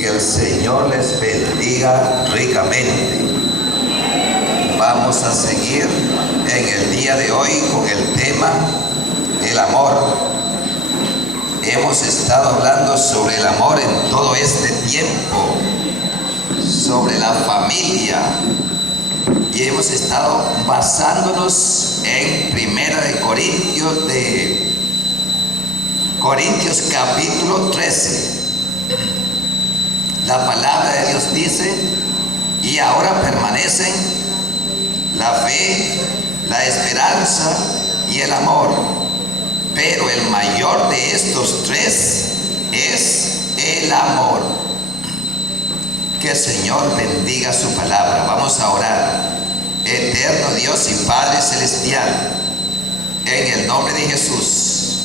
Que el Señor les bendiga ricamente. Vamos a seguir en el día de hoy con el tema el amor. Hemos estado hablando sobre el amor en todo este tiempo, sobre la familia, y hemos estado basándonos en Primera de Corintios capítulo 13. La palabra de Dios dice: y ahora permanecen la fe, la esperanza y el amor, pero el mayor de estos tres es el amor. Que el Señor bendiga su palabra. Vamos a orar. Eterno Dios y Padre Celestial, en el nombre de Jesús,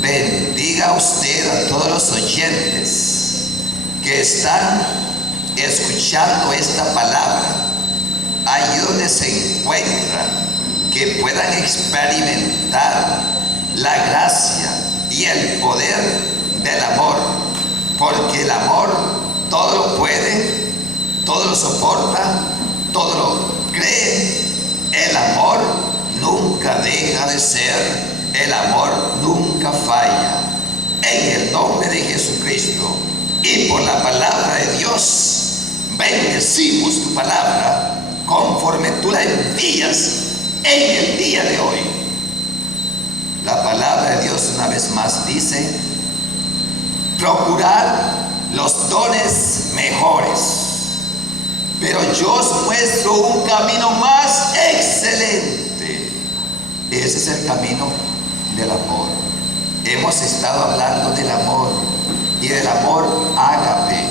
bendiga usted a todos los oyentes que están escuchando esta palabra, allí donde se encuentran, que puedan experimentar la gracia y el poder del amor, porque el amor todo lo puede, todo lo soporta, todo lo cree. El amor nunca deja de ser, el amor nunca falla. En el nombre de Jesucristo y por la palabra de Dios, bendecimos tu palabra conforme tú la envías en el día de hoy. La palabra de Dios una vez más dice: procurad los dones mejores, pero yo os muestro un camino más excelente. Ese es el camino del amor. Hemos estado hablando del amor y del amor ágape.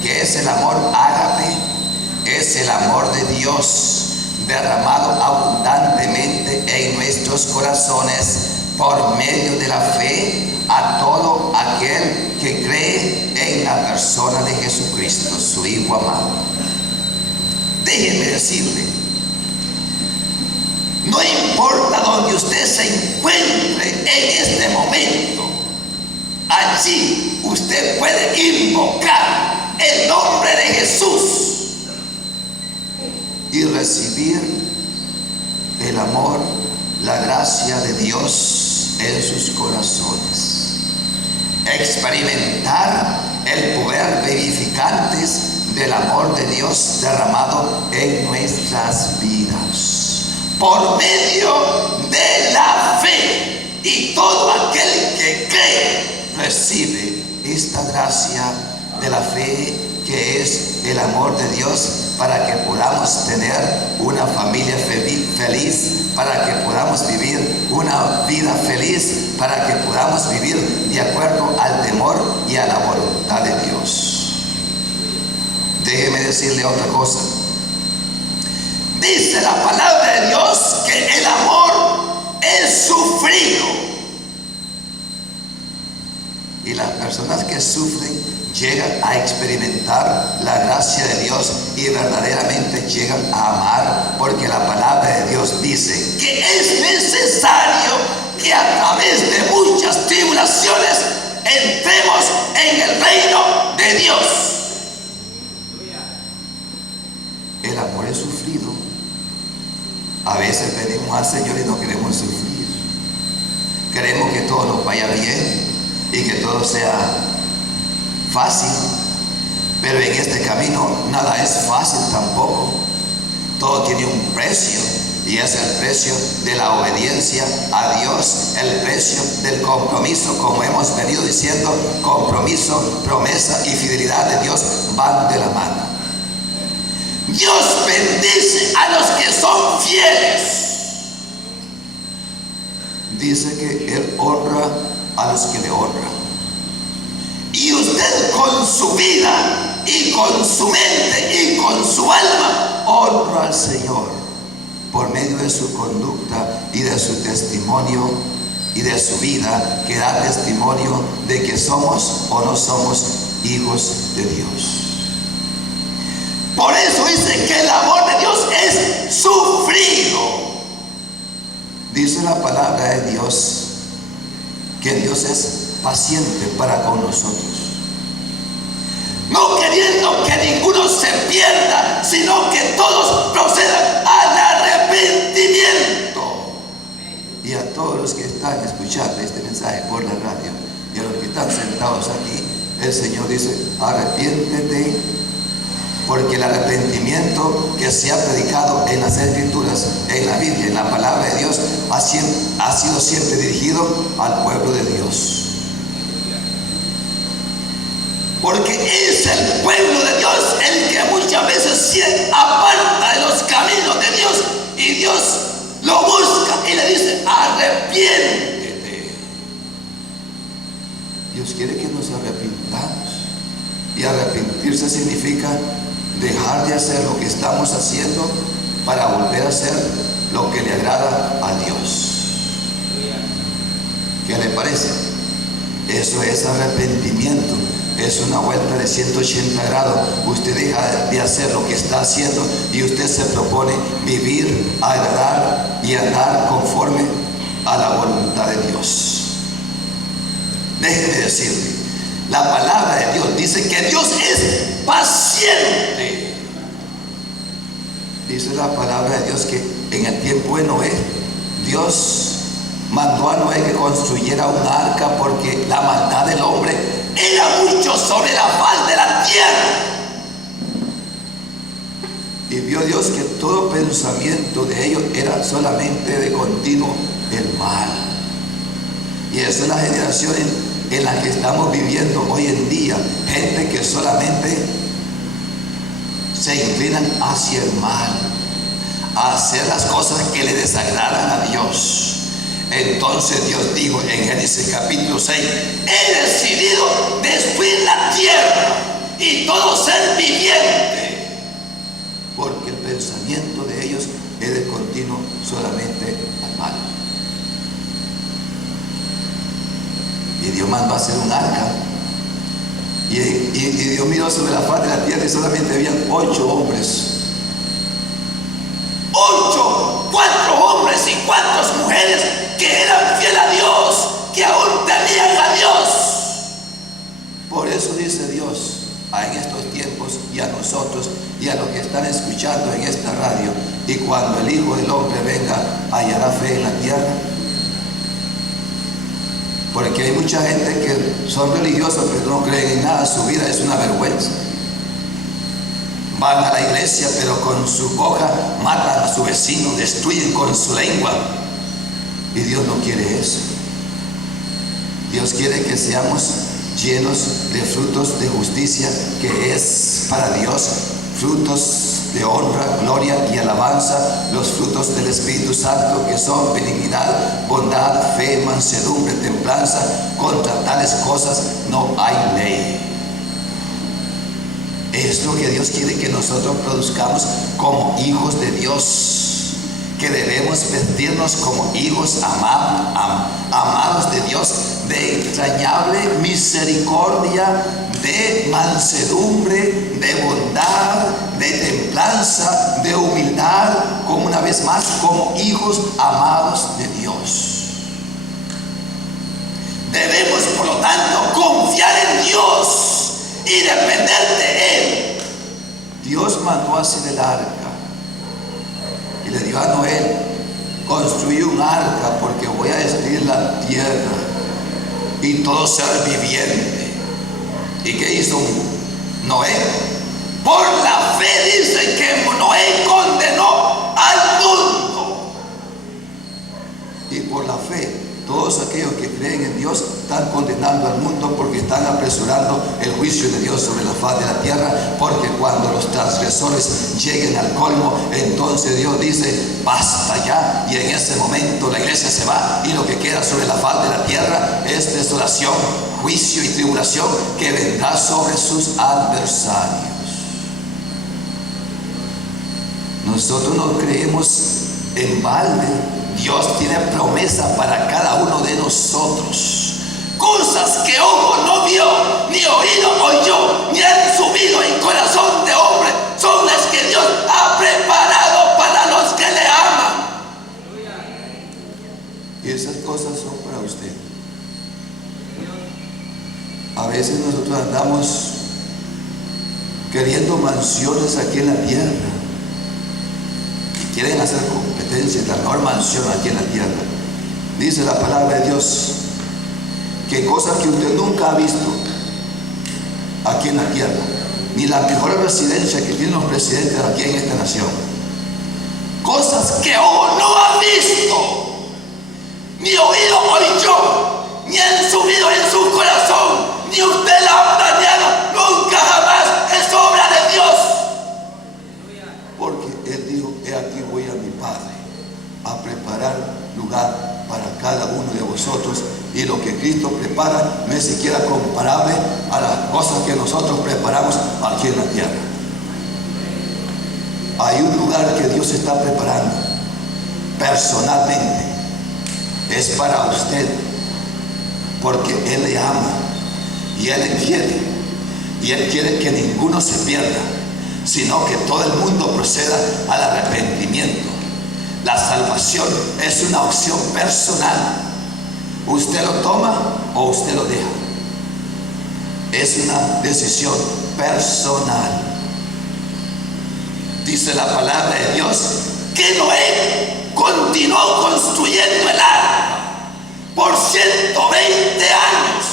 ¿Qué es el amor ágape? Es el amor de Dios derramado abundantemente en nuestros corazones por medio de la fe a todo aquel que cree en la persona de Jesucristo, su Hijo amado. Déjenme decirle, no importa donde usted se encuentre en este momento, allí usted puede invocar el nombre de Jesús y recibir el amor, la gracia de Dios en sus corazones. Experimentar el poder vivificante del amor de Dios derramado en nuestras vidas por medio de la fe. Y todo aquel que cree recibe esta gracia de la fe, que es el amor de Dios, para que podamos tener una familia feliz, para que podamos vivir una vida feliz, para que podamos vivir de acuerdo al temor y a la voluntad de Dios. Déjeme decirle otra cosa. Dice la palabra de Dios que el amor es sufrido, y las personas que sufren llegan a experimentar la gracia de Dios y verdaderamente llegan a amar, porque la palabra de Dios dice que es necesario que a través de muchas tribulaciones entremos en el reino de Dios. El amor es sufrido. A veces venimos al Señor y no queremos sufrir. Queremos que todo nos vaya bien y que todo sea fácil, pero en este camino nada es fácil tampoco. Todo tiene un precio, y es el precio de la obediencia a Dios, el precio del compromiso. Como hemos venido diciendo, compromiso, promesa y fidelidad de Dios van de la mano. Dios bendice a los que son fieles. Dice que Él honra a los que le honran. Y usted con su vida y con su mente y con su alma honra al Señor por medio de su conducta y de su testimonio y de su vida, que da testimonio de que somos o no somos hijos de Dios. Por eso dice que el amor de Dios es sufrido. Dice la palabra de Dios que Dios es paciente para con nosotros. alguno se pierda, sino que todos procedan al arrepentimiento. Y a todos los que están escuchando este mensaje por la radio y a los que están sentados aquí, el Señor dice: arrepiéntete, porque el arrepentimiento que se ha predicado en las Escrituras, en la Biblia, en la palabra de Dios, ha sido siempre dirigido al pueblo de Dios. Porque es el pueblo de Dios el que muchas veces se aparta de los caminos de Dios, y Dios lo busca y le dice: arrepiéntete. Dios quiere que nos arrepintamos, y arrepentirse significa dejar de hacer lo que estamos haciendo para volver a hacer lo que le agrada a Dios. ¿Qué le parece? Eso es arrepentimiento. Es una vuelta de 180 grados. Usted deja de hacer lo que está haciendo y usted se propone vivir, agradar y andar conforme a la voluntad de Dios. Déjeme decirle, la palabra de Dios dice que Dios es paciente. Dice la palabra de Dios que en el tiempo de Noé, Dios mandó a Noé que construyera un arca porque la maldad del hombre era mucho sobre la faz de la tierra. Y vio Dios que todo pensamiento de ellos era solamente de continuo el mal. Y esa es la generación en la que estamos viviendo hoy en día. Gente que solamente se inclinan hacia el mal, a hacer las cosas que le desagradan a Dios. Entonces Dios dijo en Génesis capítulo 6: he decidido destruir la tierra y todo ser viviente, porque el pensamiento de ellos es de continuo solamente al mal. Y Dios mandó a hacer un arca, y Dios miró sobre la faz de la tierra y solamente habían 8 hombres. 8, 4 hombres y 4 mujeres que eran fieles a Dios, que aún temían a Dios. Por eso dice Dios en estos tiempos, y a nosotros y a los que están escuchando en esta radio: y cuando el Hijo del Hombre venga, hallará fe en la tierra. Porque hay mucha gente que son religiosos pero no creen en nada. Su vida es una vergüenza. Van a la iglesia pero con su boca matan a su vecino, destruyen con su lengua. Y Dios no quiere eso. Dios quiere que seamos llenos de frutos de justicia, que es para Dios frutos de honra, gloria y alabanza, los frutos del Espíritu Santo, que son benignidad, bondad, fe, mansedumbre, templanza. Contra tales cosas no hay ley. Es lo que Dios quiere que nosotros produzcamos como hijos de Dios, que debemos vestirnos como hijos amados de Dios, de entrañable misericordia, de mansedumbre, de bondad, de templanza, de humildad, como una vez más, como hijos amados de Dios. Debemos, por lo tanto, confiar en Dios y depender de Él. Dios mandó a hacer el arca y le dijo a Noé: construye un arca porque voy a destruir la tierra y todo ser viviente. ¿Y qué hizo Noé? Por la fe dice que Noé condenó al mundo. Y por la fe, todos aquellos que creen en Dios están condenando al mundo, porque están apresurando el juicio de Dios sobre la faz de la tierra. Porque cuando los transgresores lleguen al colmo, entonces Dios dice: basta ya. Y en ese momento la iglesia se va, y lo que queda sobre la faz de la tierra es desolación, juicio y tribulación que vendrá sobre sus adversarios. Nosotros no creemos en balde. Dios tiene promesa para cada uno de nosotros. Cosas que ojo no vio, ni oído oyó, ni han subido en corazón de hombre, son las que Dios ha preparado para los que le aman. Y esas cosas son para usted. A veces nosotros andamos queriendo mansiones aquí en la tierra. Y quieren hacer competencia de la mejor mansión aquí en la tierra. Dice la palabra de Dios que cosas que usted nunca ha visto aquí en la tierra, ni la mejor residencia que tienen los presidentes aquí en esta nación, cosas que ojo no ha visto, ni oído oyó, ni han subido en su corazón, ni usted la ha planeado, nunca jamás, es obra de Dios. Porque Él dijo: he aquí voy a mi Padre a preparar lugar para cada uno de vosotros. Y lo que Cristo prepara no es siquiera comparable a las cosas que nosotros preparamos aquí en la tierra. Hay un lugar que Dios está preparando personalmente. Es para usted, porque Él le ama y Él le quiere. Y Él quiere que ninguno se pierda, sino que todo el mundo proceda al arrepentimiento. La salvación es una opción personal. Usted lo toma o usted lo deja. Es una decisión personal. Dice la palabra de Dios que Noé continuó construyendo el arca por 120 años.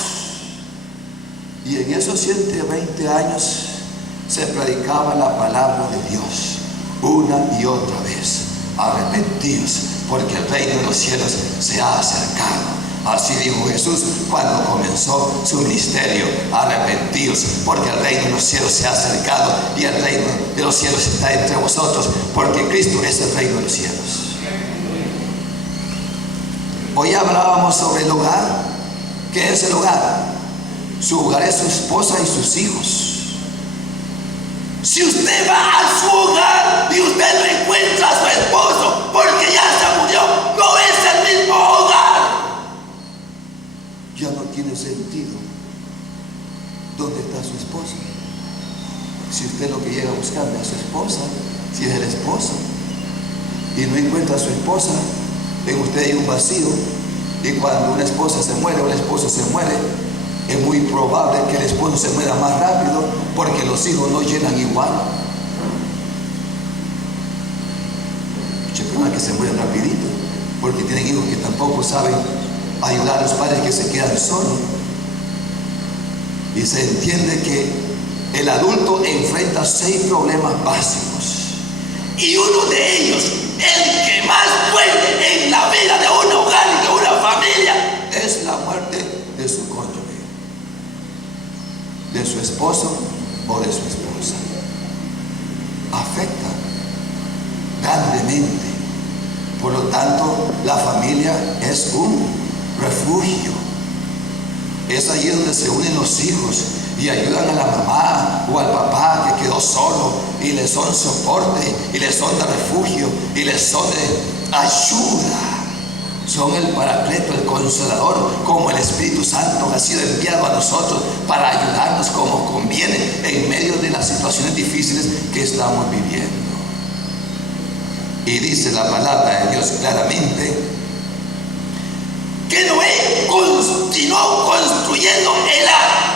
Y en esos 120 años se predicaba la palabra de Dios una y otra vez: arrepentíos, porque el reino de los cielos se ha acercado. Así dijo Jesús cuando comenzó su ministerio: arrepentíos, porque el reino de los cielos se ha acercado, y el reino de los cielos está entre vosotros, porque Cristo es el reino de los cielos. Hoy hablábamos sobre el hogar. ¿Qué es el hogar? Su hogar es su esposa y sus hijos. Si usted va a su hogar y usted no encuentra a su esposo porque ya se murió, no es el mismo hogar. Ya no tiene sentido. ¿Dónde está su esposa? Si usted lo que llega a buscar es a su esposa, si es el esposo, y no encuentra a su esposa, en usted hay un vacío. Y cuando una esposa se muere o el esposo se muere, es muy probable que el esposo se muera más rápido, porque los hijos no llenan igual. Muchas personas que se mueren rapidito porque tienen hijos que tampoco saben ayudar a los padres que se quedan solos. Y se entiende que el adulto enfrenta 6 problemas básicos, y uno de ellos, el que más duele en la vida de un hogar y de una familia, es la muerte de su cónyuge, de su esposo o de su esposa. Afecta grandemente. Por lo tanto, la familia es un refugio. Es allí donde se unen los hijos y ayudan a la mamá o al papá que quedó solo, y les son soporte, y les son de refugio, y les son de ayuda. Son el paracleto, el consolador, como el Espíritu Santo ha sido enviado a nosotros para ayudarnos como conviene en medio de las situaciones difíciles que estamos viviendo. Y dice la palabra de Dios claramente que Noé continuó construyendo el arca.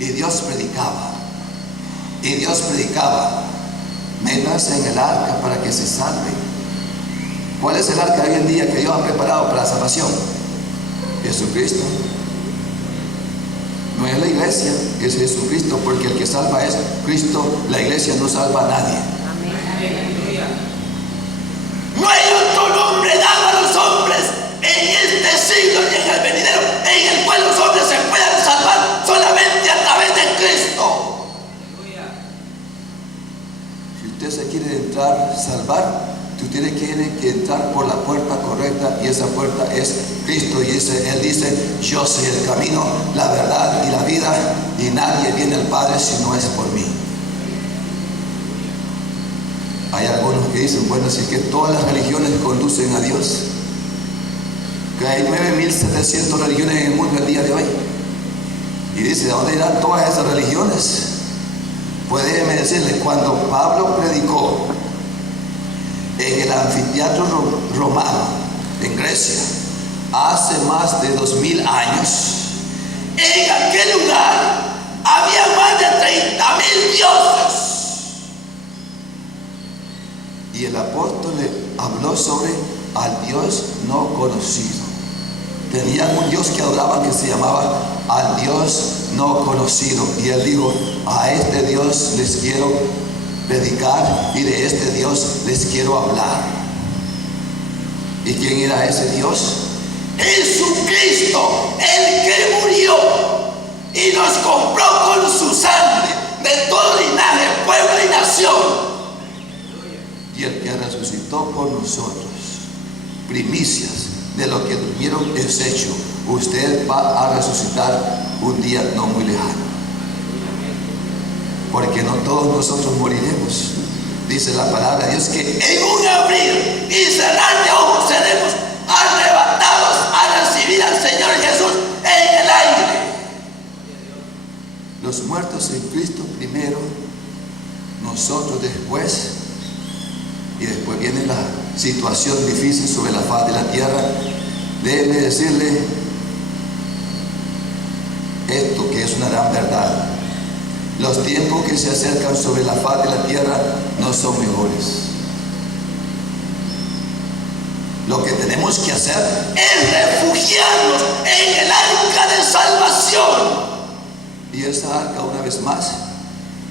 Y Dios predicaba: métanse en el arca para que se salven. ¿Cuál es el arca hoy en día que Dios ha preparado para la salvación? Jesucristo. No es la iglesia, es Jesucristo, porque el que salva es Cristo. La iglesia no salva a nadie. No hay otro nombre dado a los hombres en este siglo y en el venidero en el cual los hombres se puedan salvar, solamente a través de Cristo. Si usted se quiere salvar, usted tiene que entrar por la puerta correcta, y esa puerta es Cristo. Y Él dice: yo soy el camino, la verdad y la vida, y nadie viene al Padre si no es por mí. Hay algunos que dicen: bueno, si es que todas las religiones conducen a Dios, que hay 9.700 religiones en el mundo el día de hoy. Y dice: ¿de dónde irán todas esas religiones? Pues déjenme decirles, cuando Pablo predicó en el anfiteatro romano en Grecia hace más de 2000 años, en aquel lugar había más de habló sobre al Dios no conocido. Tenían un Dios que adoraban que se llamaba al Dios no conocido. Y él dijo, a este Dios les quiero predicar y de este Dios les quiero hablar. ¿Y quién era ese Dios? Jesucristo, el que murió y nos compró con su sangre de todo linaje, pueblo y nación. Y el que resucitó por nosotros, primicias de lo que durmieron es hecho. Usted va a resucitar un día no muy lejano, porque no todos nosotros moriremos. Dice la palabra de Dios que en un abrir y cerrar de ojos seremos arrebatados a recibir al Señor Jesús en el aire. Los muertos en Cristo primero, nosotros después. Y después viene la situación difícil sobre la faz de la tierra. Déjeme decirle esto, que es una gran verdad. Los tiempos que se acercan sobre la faz de la tierra no son mejores. Lo que tenemos que hacer es refugiarnos en el arca de salvación. Y esa arca, una vez más,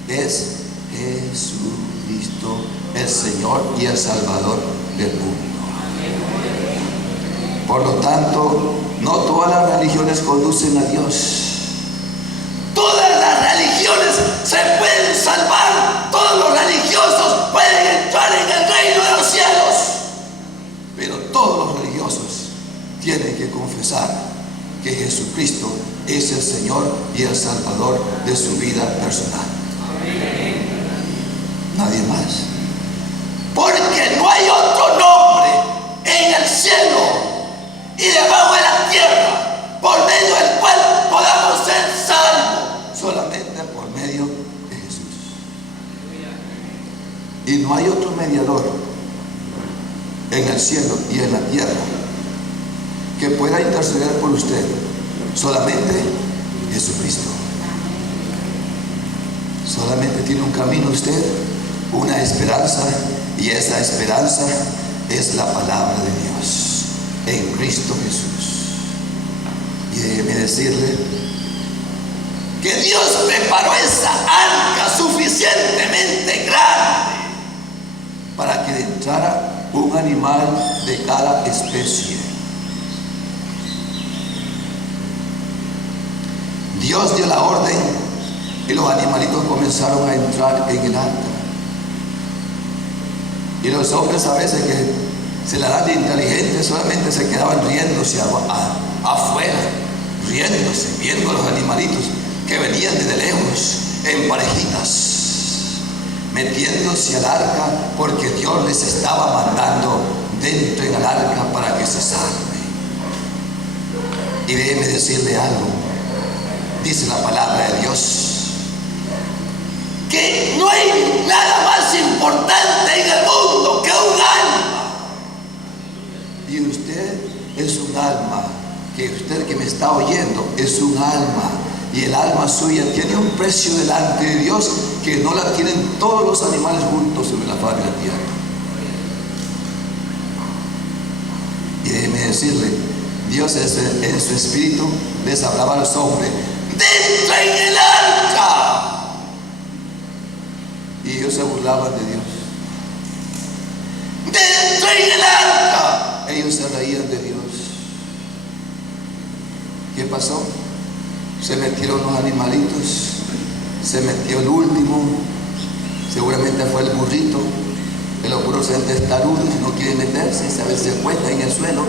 es Jesucristo, el Señor y el Salvador del mundo. Por lo tanto, no todas las religiones conducen a Dios. Todas las religiones se pueden salvar, todos los religiosos pueden entrar en el reino de los cielos, pero todos los religiosos tienen que confesar que Jesucristo es el Señor y el Salvador de su vida personal. Nadie más. Porque no hay otro nombre en el cielo y debajo de la tierra por medio del cual podamos ser salvos, solamente por medio de Jesús. Y no hay otro mediador en el cielo y en la tierra que pueda interceder por usted, solamente Jesucristo. Solamente tiene un camino usted, una esperanza, y esa esperanza es la palabra de Dios en Cristo Jesús. Y déjeme decirle que Dios preparó esa arca suficientemente grande para que entrara un animal de cada especie. Dios dio la orden y los animalitos comenzaron a entrar en el arca. Y los hombres, a veces que se la dan de inteligentes, solamente se quedaban riéndose afuera, riéndose, viendo a los animalitos que venían desde lejos en parejitas, metiéndose al arca, porque Dios les estaba mandando dentro en el arca para que se salve. Y déjeme decirle algo, dice la palabra de Dios, que no hay nada más importante en el mundo que un alma. Y usted es un alma, que usted que me está oyendo es un alma, y el alma suya tiene un precio delante de Dios que no la tienen todos los animales juntos sobre la faz de la tierra. Y déjeme decirle, Dios en su espíritu les hablaba a los hombres: ¡dentro en el arca! Y ellos se burlaban de Dios. ¡Dentro en el arca! Ellos se reían de Dios. ¿Qué pasó? Se metieron los animalitos, se metió el último, seguramente fue el burrito, que los burros son testarudos y no quieren meterse, a veces se acuestan en el suelo.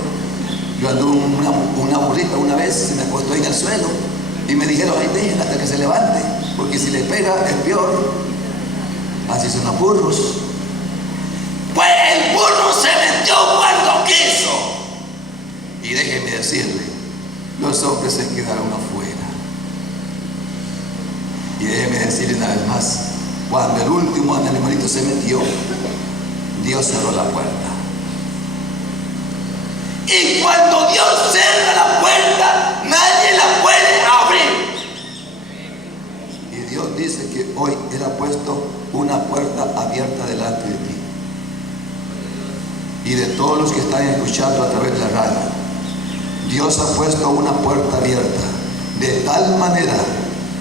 Yo anduve una burrita una vez, se me acostó en el suelo y me dijeron: ay, déjenla hasta que se levante, porque si le pega es peor. Así son los burros. Pues el burro se metió cuando quiso. Y déjenme decirle, los hombres se quedaron afuera. Y déjenme decirle una vez más, cuando el último animalito se metió, Dios cerró la puerta. Y cuando Dios cierra la puerta, nadie la puede abrir. Y Dios dice que hoy Él ha puesto una puerta abierta delante de ti. y de todos los que están escuchando a través de la radio. Dios ha puesto una puerta abierta, de tal manera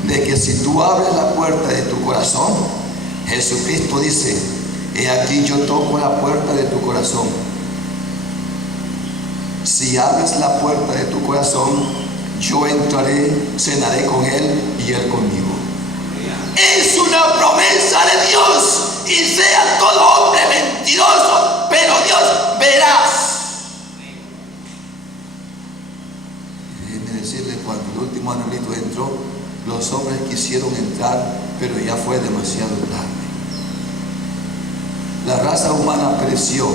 de que si tú abres la puerta de tu corazón, Jesucristo dice: he aquí yo toco la puerta de tu corazón. Si abres la puerta de tu corazón, yo entraré, cenaré con Él y Él conmigo. Es una promesa de Dios, y sea todo hombre mentiroso, pero Dios verás. Déjeme decirle, cuando el último angelito entró, los hombres quisieron entrar, pero ya fue demasiado tarde. La raza humana pereció.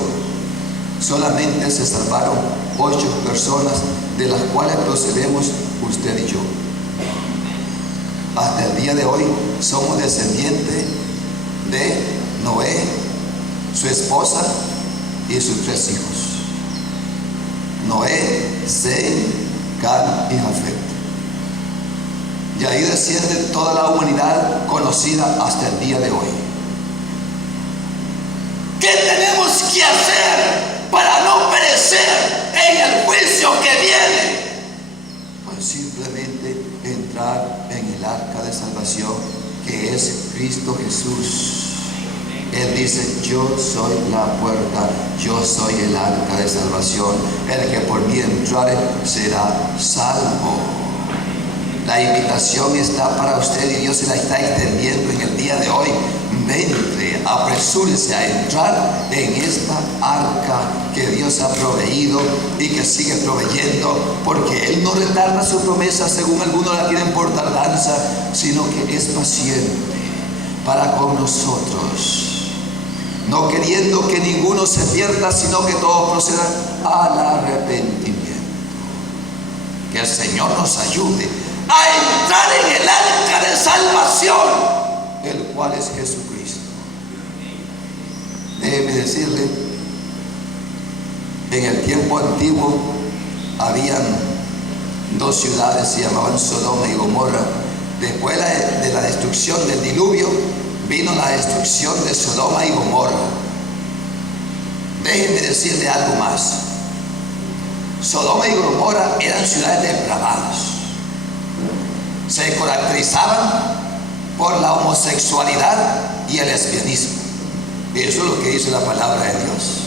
Solamente se salvaron 8 personas, de las cuales procedemos usted y yo. Hasta el día de hoy somos descendientes de Noé, su esposa y sus 3 hijos: Noé, Sem, Cam y Jafet. Y ahí desciende toda la humanidad conocida hasta el día de hoy. ¿Qué tenemos que hacer para no perecer en el juicio que viene? Pues simplemente entrar en el arca de salvación, que es Cristo Jesús. Él dice: yo soy la puerta, yo soy el arca de salvación. El que por mí entrare será salvo. La invitación está para usted y Dios se la está extendiendo en el día de hoy. Entre, apresúrese a entrar en esta arca que Dios ha proveído y que sigue proveyendo, porque Él no retarda su promesa según algunos la tienen por tardanza, sino que es paciente para con nosotros, no queriendo que ninguno se pierda, sino que todos procedan al arrepentimiento. Que el Señor nos ayude a entrar en el arca de salvación, el cual es Jesucristo. Déjeme decirle, en el tiempo antiguo habían 2 ciudades, se llamaban Sodoma y Gomorra. Después de la destrucción del diluvio, vino la destrucción de Sodoma y Gomorra. Déjenme decirle algo más. Sodoma y Gomorra eran ciudades depravadas. Se caracterizaban por la homosexualidad y el lesbianismo. Eso es lo que dice la palabra de Dios.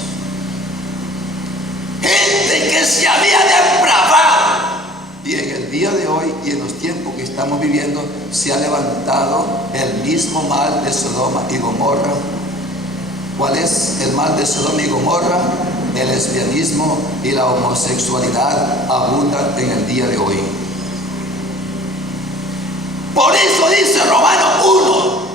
Gente que se había depravado. Y en el día de hoy y en los tiempos que estamos viviendo, se ha levantado el mismo mal de Sodoma y Gomorra. ¿Cuál es el mal de Sodoma y Gomorra? El lesbianismo y la homosexualidad abundan en el día de hoy. Por eso dice Romanos 1: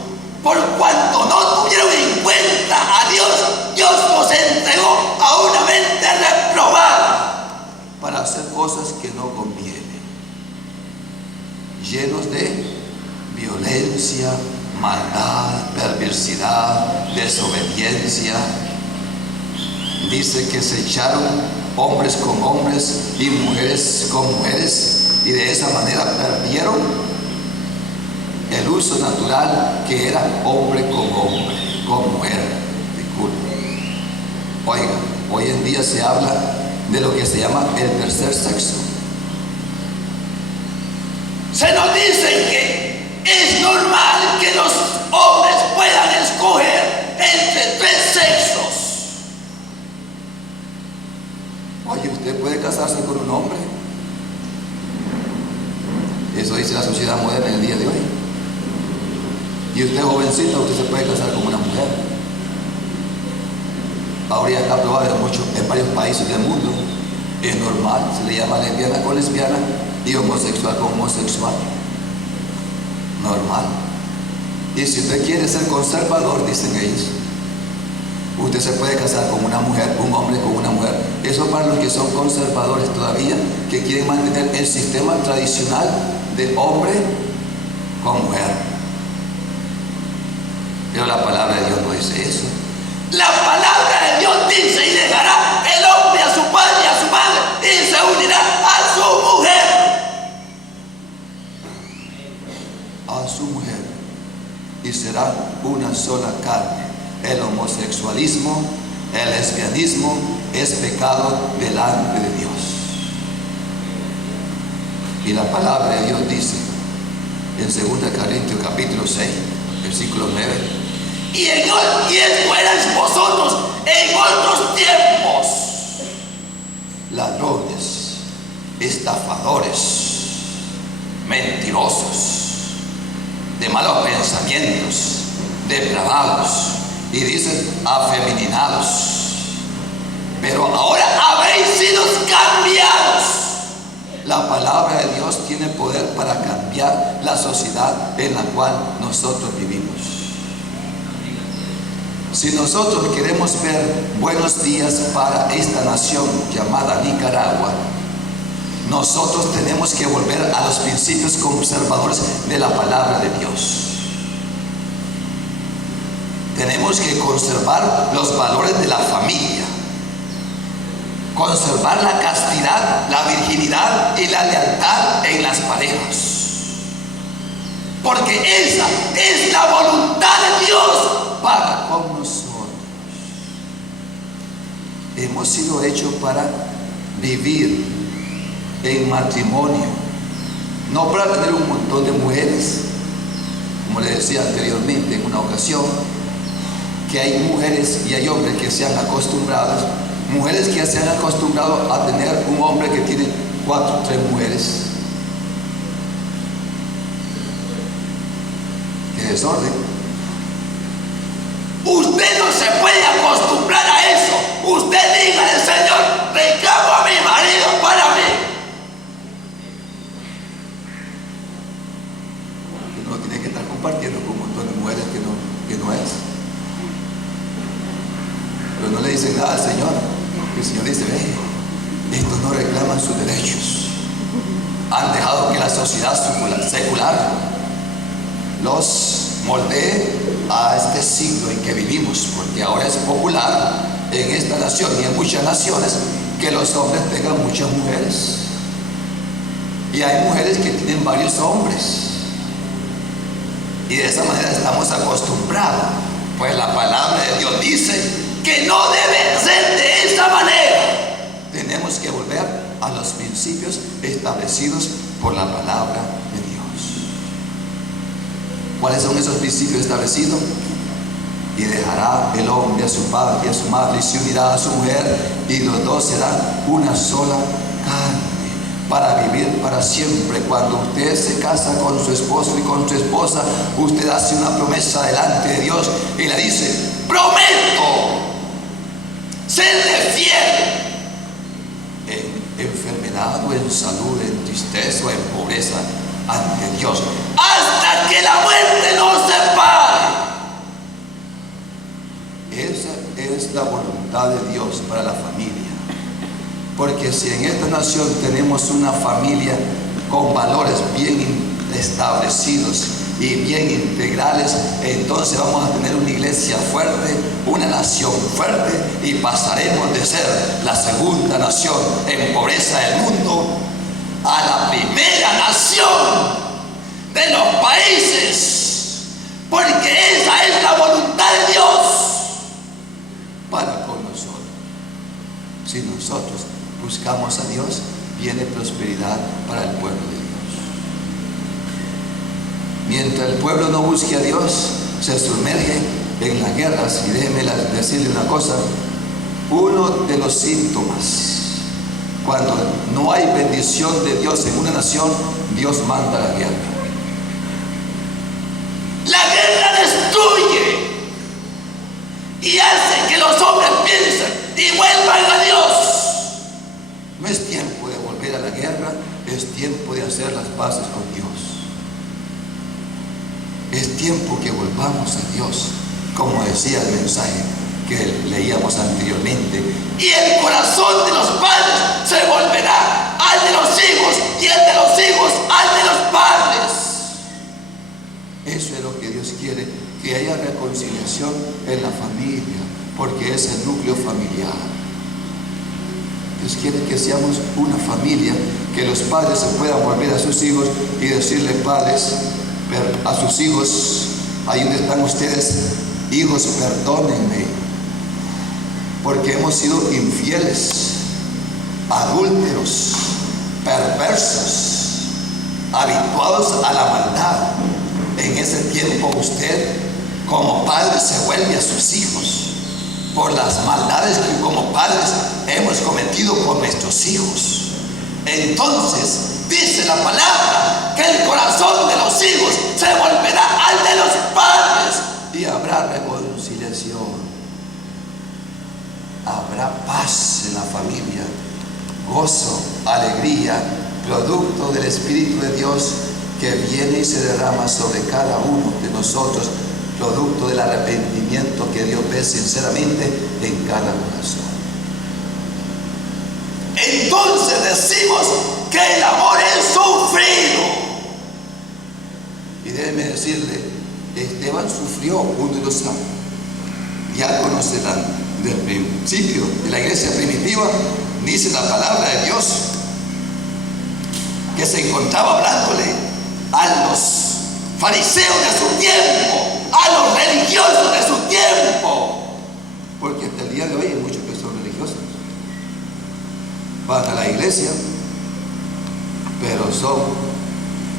por cuanto no tuvieron en cuenta a Dios, Dios nos entregó a una mente reprobada para hacer cosas que no convienen, llenos de violencia, maldad, perversidad, desobediencia. Dice que se echaron hombres con hombres y mujeres con mujeres, y de esa manera perdieron el uso natural que era hombre con hombre, con mujer. Disculpe. Oiga, hoy en día se habla de lo que se llama el tercer sexo. Se nos dice que es normal que los hombres puedan escoger entre 3 sexos. Oye, usted puede casarse con un hombre. Eso dice la sociedad moderna en el día de hoy. Y usted, jovencita, usted se puede casar con una mujer. Ahora ya está aprobado en varios países del mundo. Es normal, se le llama lesbiana con lesbiana y homosexual con homosexual. Normal. Y si usted quiere ser conservador, dicen ellos, usted se puede casar con una mujer, un hombre con una mujer. Eso para los que son conservadores todavía, que quieren mantener el sistema tradicional de hombre con mujer. Pero la palabra de Dios no dice eso. La palabra de Dios dice: y dejará el hombre a su padre y a su madre y se unirá a su mujer. A su mujer. Y será una sola carne. El homosexualismo, El lesbianismo es pecado delante de Dios. Y la palabra de Dios dice en 2 Corintios capítulo 6, versículo 9: y esto erais vosotros en otros tiempos, ladrones, estafadores, mentirosos, de malos pensamientos, depravados, y dicen afeminados, pero ahora habéis sido cambiados. La palabra de Dios tiene poder para cambiar la sociedad en la cual nosotros vivimos. Si nosotros queremos ver buenos días para esta nación llamada Nicaragua, nosotros tenemos que volver a los principios conservadores de la palabra de Dios. Tenemos que conservar los valores de la familia, conservar la castidad, la virginidad y la lealtad en las parejas, porque esa es la voluntad de Dios para con nosotros. Hemos sido hechos para vivir en matrimonio, no para tener un montón de mujeres, como le decía anteriormente en una ocasión, que hay mujeres y hay hombres que se han acostumbrado, mujeres que se han acostumbrado a tener un hombre que tiene 4 o 3 mujeres. ¡Qué desorden! Usted no se puede acostumbrar a eso. Usted dígale: Señor, reclamo a mi marido para mí. Uno tiene que estar compartiendo con un montón de mujeres que no es. Pero no le dicen nada al Señor. El Señor dice: estos no reclaman sus derechos. Han dejado que la sociedad secular los moldee a este siglo en que vivimos, porque ahora es popular en esta nación y en muchas naciones que los hombres tengan muchas mujeres, y hay mujeres que tienen varios hombres, y de esa manera estamos acostumbrados. Pues la palabra de Dios dice que no debe ser de esta manera. Tenemos que volver a los principios establecidos por la palabra de Dios. ¿Cuáles son esos principios establecidos? Y dejará el hombre a su padre y a su madre, y se unirá a su mujer, y los dos serán una sola carne, para vivir para siempre. Cuando usted se casa con su esposo y con su esposa, usted hace una promesa delante de Dios y le dice: prometo serle fiel en enfermedad o en salud, en tristeza o en pobreza ante Dios, hasta que la muerte nos separe. Esa es la voluntad de Dios para la familia. Porque si en esta nación tenemos una familia con valores bien establecidos y bien integrales, entonces vamos a tener una iglesia fuerte, una nación fuerte, y pasaremos de ser la segunda nación en pobreza del mundo a la primera nación de los países, porque esa es la voluntad de Dios para con nosotros. Si nosotros buscamos a Dios, viene prosperidad para el pueblo de Dios. Mientras el pueblo no busque a Dios, se sumerge en las guerras. Y déjeme decirle una cosa: uno de los síntomas cuando no hay bendición de Dios en una nación, Dios manda la guerra. La guerra destruye y hace que los hombres piensen y vuelvan a Dios. No es tiempo de volver a la guerra, es tiempo de hacer las paces con Dios. Es tiempo que volvamos a Dios, como decía el mensaje que leíamos anteriormente. Y el corazón de los padres se volverá al de los hijos, y el de los hijos al de los padres. Eso es lo que Dios quiere, que haya reconciliación en la familia, porque es el núcleo familiar. Dios quiere que seamos una familia, que los padres se puedan volver a sus hijos y decirle: padres, a sus hijos, ahí donde están ustedes: hijos, perdónenme, porque hemos sido infieles, adúlteros, perversos, habituados a la maldad. En ese tiempo usted como padre se vuelve a sus hijos por las maldades que como padres hemos cometido con nuestros hijos. Entonces dice la palabra que el corazón de los hijos se volverá al de los padres y habrá reconciliación, habrá paz en la familia, gozo, alegría, producto del Espíritu de Dios que viene y se derrama sobre cada uno de nosotros, producto del arrepentimiento que Dios ve sinceramente en cada corazón. Entonces decimos que el amor es sufrido. Y déjeme decirle, Esteban sufrió, uno de los diáconos del principio de la iglesia primitiva, dice la palabra de Dios, que se encontraba hablándole a los fariseos de su tiempo, a los religiosos de su tiempo, porque hasta el día de hoy hay muchos que son religiosos, van a la iglesia, pero son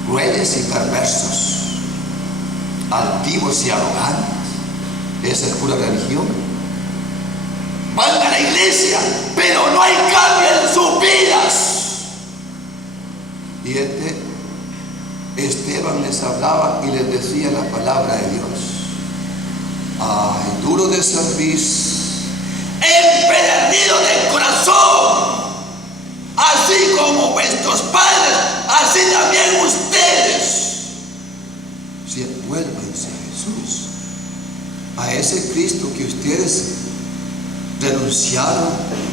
crueles y perversos, altivos y arrogantes. Esa es pura religión. Van a la iglesia, pero no hay cambio en sus vidas. Y Esteban les hablaba y les decía la palabra de Dios. Ay, duro de cerviz, empedernido de corazón, así como vuestros padres, así también ustedes. Si vuélvanse a Jesús, a ese Cristo que ustedes renunciaron,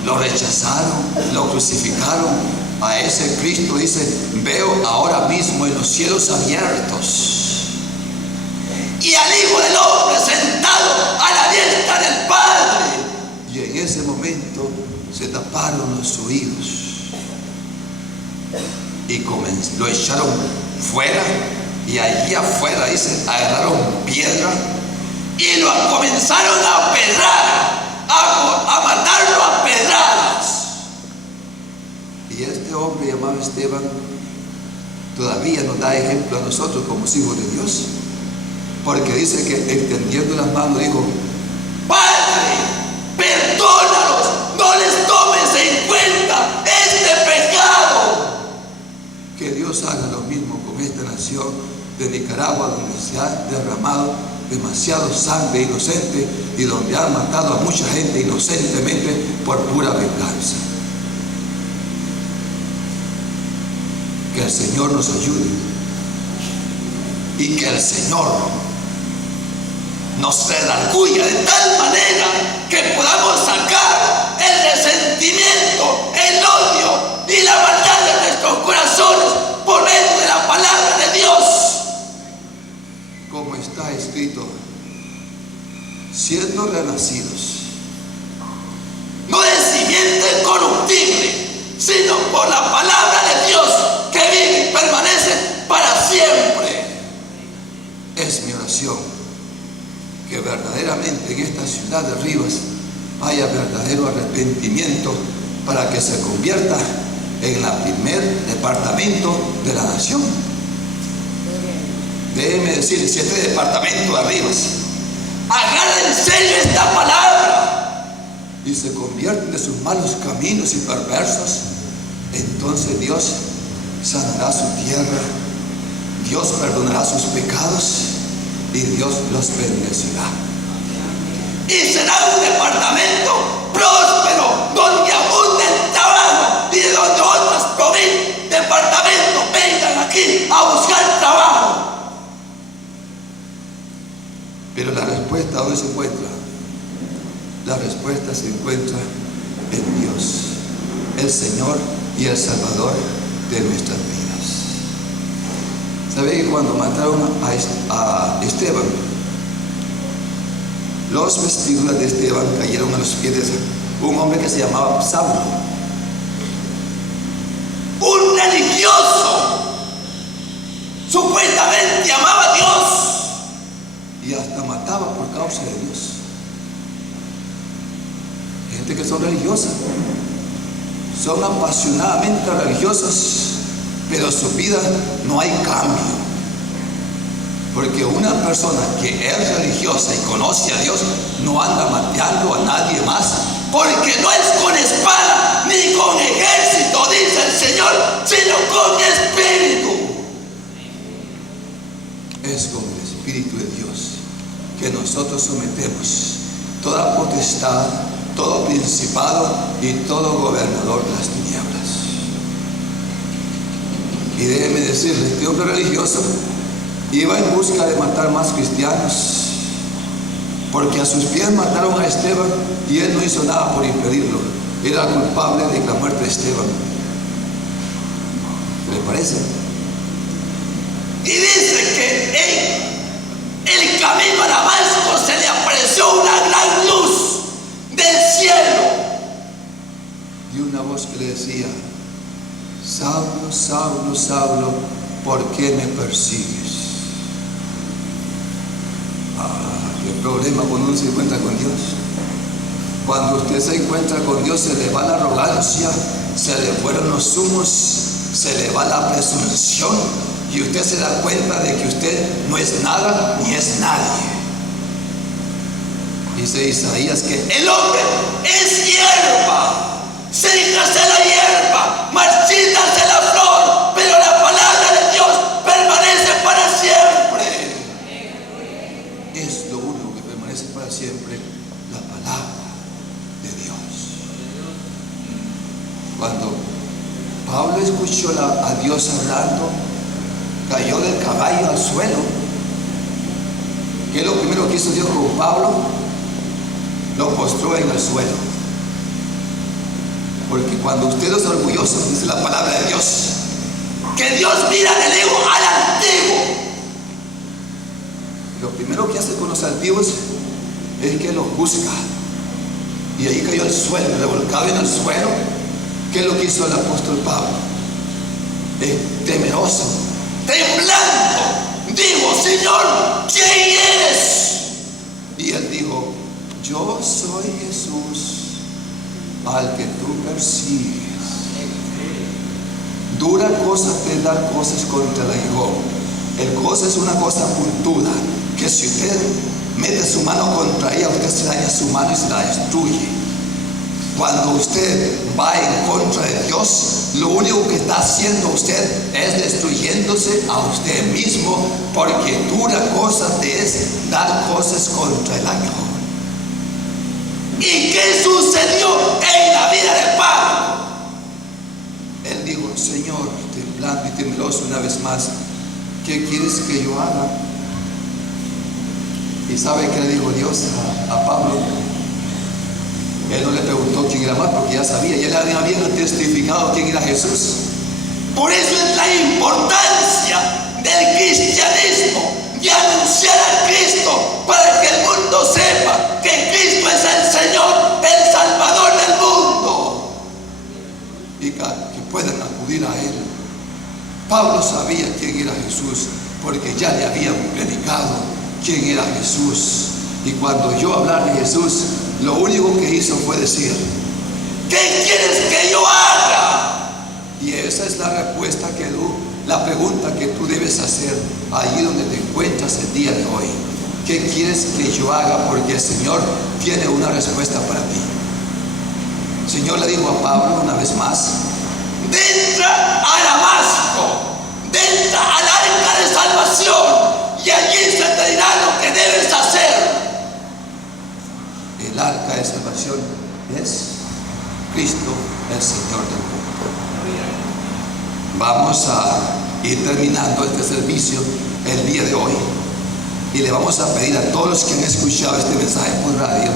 lo rechazaron, lo crucificaron. A ese Cristo dice, veo ahora mismo en los cielos abiertos y al Hijo del Hombre sentado a la diestra del Padre. Y en ese momento se taparon los oídos y lo echaron fuera, y allí afuera dice, agarraron piedra y lo comenzaron a pedrar, a matarlo a pedradas. Y este hombre llamado Esteban todavía nos da ejemplo a nosotros como hijos de Dios, porque dice que extendiendo las manos dijo, Padre, perdónalos, no les tomes en cuenta este pecado. Que Dios haga lo mismo con esta nación de Nicaragua, donde se ha derramado demasiado sangre inocente y donde han matado a mucha gente inocentemente por pura venganza. Que el Señor nos ayude y que el Señor nos redarguya de tal manera que podamos sacar el resentimiento, el odio y la maldad de nuestros corazones por medio de la palabra de Dios, como está escrito, siendo renacidos no de simiente corruptible, sino por la palabra de Dios que vive y permanece para siempre. Es mi oración que verdaderamente en esta ciudad de Rivas haya verdadero arrepentimiento para que se convierta en el primer departamento de la nación. Déjeme decir, si este departamento de Rivas agarra en serio esta palabra y se convierte de sus malos caminos y perversos, entonces Dios sanará su tierra, Dios perdonará sus pecados y Dios los bendecirá. Y será un departamento próspero, donde abunde el trabajo y de donde otros departamentos vengan aquí a buscar trabajo. Pero la respuesta, ¿dónde se encuentra? La respuesta se encuentra en Dios, el Señor y el Salvador de nuestras vidas. ¿Sabe que cuando mataron a Esteban, los vestiduras de Esteban cayeron a los pies de un hombre que se llamaba Saulo, un religioso, supuestamente amaba a Dios y hasta mataba por causa de Dios? Gente que son religiosas, son apasionadamente religiosas, pero su vida no hay cambio. Porque una persona que es religiosa y conoce a Dios no anda matando a nadie más, porque no es con espada ni con ejército, dice el Señor, sino con espíritu. Es con el Espíritu de Dios que nosotros sometemos toda potestad, todo principado y todo gobernador de las tinieblas. Y déjeme decirle, este hombre religioso iba en busca de matar más cristianos, porque a sus pies mataron a Esteban y él no hizo nada por impedirlo. Era culpable de la muerte de Esteban. ¿Qué le parece? Y dice que en el camino a Damasco se le apareció una gran luz del cielo y una voz que le decía: Saulo, Saulo, Saulo, ¿por qué me persigues? El problema cuando uno se encuentra con Dios. Cuando usted se encuentra con Dios, se le va la arrogancia, se le fueron los humos, se le va la presunción y usted se da cuenta de que usted no es nada ni es nadie. Dice Isaías que el hombre es hierba, sécase la hierba, marchítase la flor, pero la palabra de Dios permanece para siempre. Es lo único que permanece para siempre, la palabra de Dios. Cuando Pablo escuchó a Dios hablando, cayó del caballo al suelo. ¿Qué es lo primero que hizo Dios con Pablo? Lo postró en el suelo. Porque cuando usted es orgulloso, dice la palabra de Dios, que Dios mira del ego al antiguo. Lo primero que hace con los antiguos es que los juzga. Y ahí cayó al suelo, revolcado en el suelo. ¿Qué es lo que hizo el apóstol Pablo? Temeroso, temblando, dijo: Señor, ¿quién eres? Y él dijo: yo soy Jesús, al que tú persigues. Dura cosa es dar cosas contra el aguijón. El cosa es una cosa puntuda, que si usted mete su mano contra ella, usted se daña su mano y se la destruye. Cuando usted va en contra de Dios, lo único que está haciendo usted es destruyéndose a usted mismo, porque dura cosa te es dar cosas contra el aguijón. ¿Y qué sucedió en la vida de Pablo? Él dijo: Señor, temblando y temeroso una vez más, ¿qué quieres que yo haga? ¿Y sabe qué le dijo Dios a Pablo? Él no le preguntó quién era más, porque ya sabía, ya le habían testificado quién era Jesús. Por eso es la importancia del cristianismo, de anunciar a Cristo, para que el mundo sepa que Cristo es el Señor, el Salvador del mundo, y que puedan acudir a Él. Pablo sabía quién era Jesús, porque ya le habían predicado quién era Jesús. Y cuando oyó hablar de Jesús, lo único que hizo fue decir: ¿qué quieres que yo haga? Y esa es la respuesta la pregunta que tú debes hacer allí donde te encuentras el día de hoy. ¿Qué quieres que yo haga? Porque el Señor tiene una respuesta para ti. El Señor le dijo a Pablo una vez más: entra a Damasco, entra al arca de salvación, y allí se te dirá lo que debes hacer. El arca de salvación es Cristo, el Señor del mundo. Vamos a ir terminando este servicio el día de hoy, y le vamos a pedir a todos los que han escuchado este mensaje por radio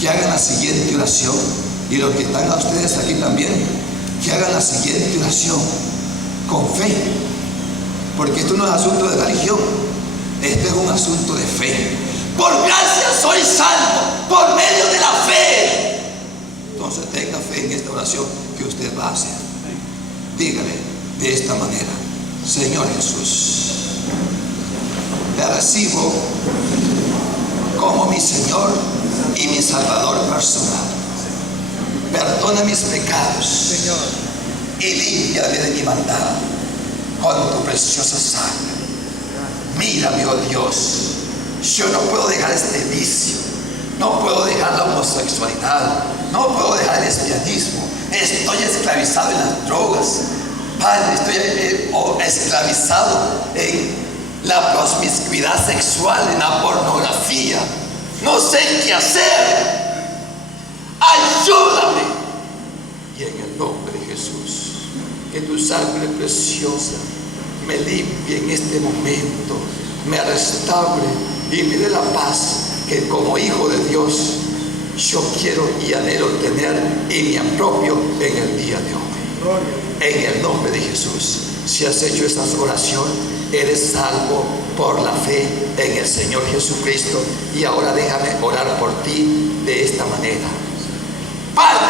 que hagan la siguiente oración, y los que están a ustedes aquí también, que hagan la siguiente oración con fe, porque esto no es asunto de religión, este es un asunto de fe. Por gracia soy salvo por medio de la fe. Entonces tenga fe en esta oración que usted va a hacer. Dígale de esta manera: Señor Jesús, te recibo como mi Señor y mi Salvador personal. perdona mis pecados, Señor. y límpiame de mi maldad con tu preciosa sangre. Mírame, oh Dios, yo no puedo dejar este vicio, no puedo dejar la homosexualidad, no puedo dejar el lesbianismo, estoy esclavizado en las drogas, Padre, estoy esclavizado en la promiscuidad sexual, en la pornografía, no sé qué hacer, ayúdame. Y en el nombre de Jesús, que tu sangre preciosa me limpie en este momento, me restaure y me dé la paz que como hijo de Dios yo quiero y anhelo tener y me apropio en el día de hoy. En el nombre de Jesús, si has hecho esa oración, eres salvo por la fe en el Señor Jesucristo. Y ahora déjame orar por ti de esta manera. Padre,